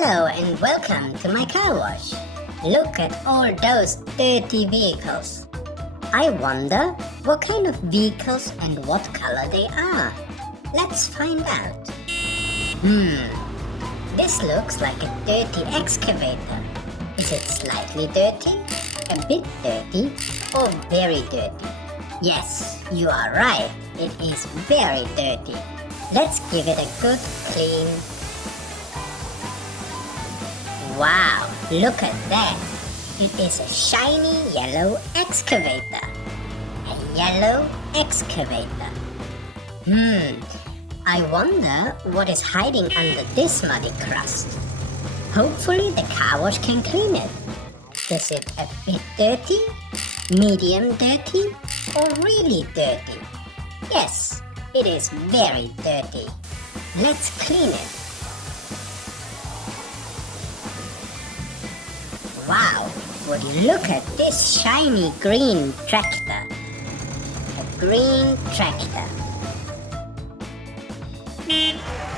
Hello and welcome to my car wash. Look at all those dirty vehicles. I wonder what kind of vehicles and what color they are. Let's find out. This looks like a dirty excavator. Is it slightly dirty, a bit dirty, or very dirty? Yes, you are right. It is very dirty. Let's give it a good clean. Wow, look at that. It is a shiny yellow excavator. A yellow excavator. I wonder what is hiding under this muddy crust. Hopefully the car wash can clean it. Is it a bit dirty, medium dirty, or really dirty? Yes, it is very dirty. Let's clean it. Wow, would you look at this shiny green tractor. A green tractor.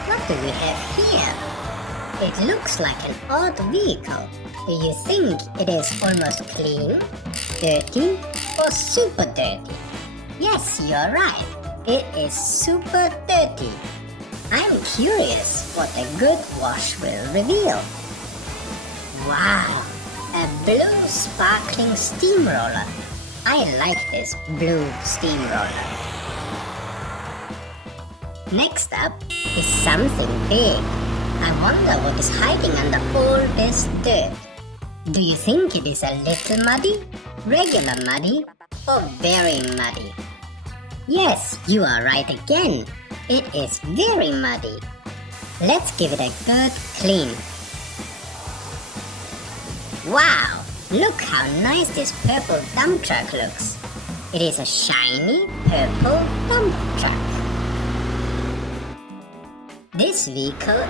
What do we have here? It looks like an odd vehicle. Do you think it is almost clean, dirty, or super dirty? Yes, you're right. It is super dirty. I'm curious what a good wash will reveal. Wow, a blue sparkling steamroller. I like this blue steamroller. Next up is something big. I wonder what is hiding under all this dirt. Do you think it is a little muddy, regular muddy, or very muddy? Yes, you are right again. It is very muddy. Let's give it a good clean. Wow, look how nice this purple dump truck looks. It is a shiny purple dump truck. This vehicle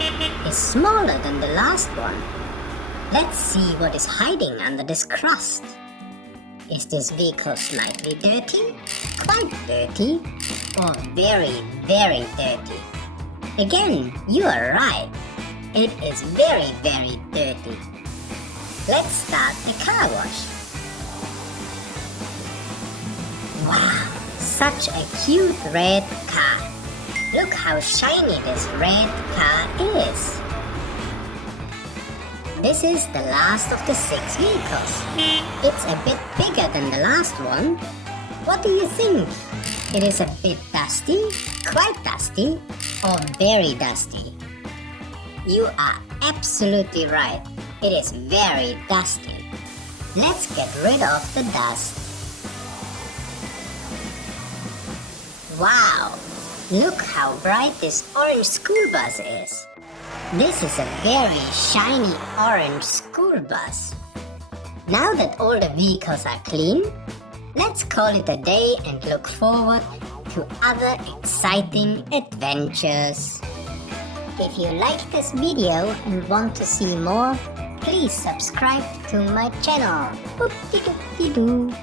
is smaller than the last one. Let's see what is hiding under this crust. Is this vehicle slightly dirty, quite dirty, or very, very dirty? Again, you are right. It is very, very dirty. Let's start the car wash. Wow, such a cute red car. Look how shiny this red car is. This is the last of the 6 vehicles. It's a bit bigger than the last one. What do you think? It is a bit dusty, quite dusty, or very dusty? You are absolutely right. It is very dusty. Let's get rid of the dust. Wow! Look how bright this orange school bus is. This is a very shiny orange school bus. Now that all the vehicles are clean, let's call it a day and look forward to other exciting adventures. If you like this video and want to see more, please subscribe to my channel. Boop-de-doop-de-doo.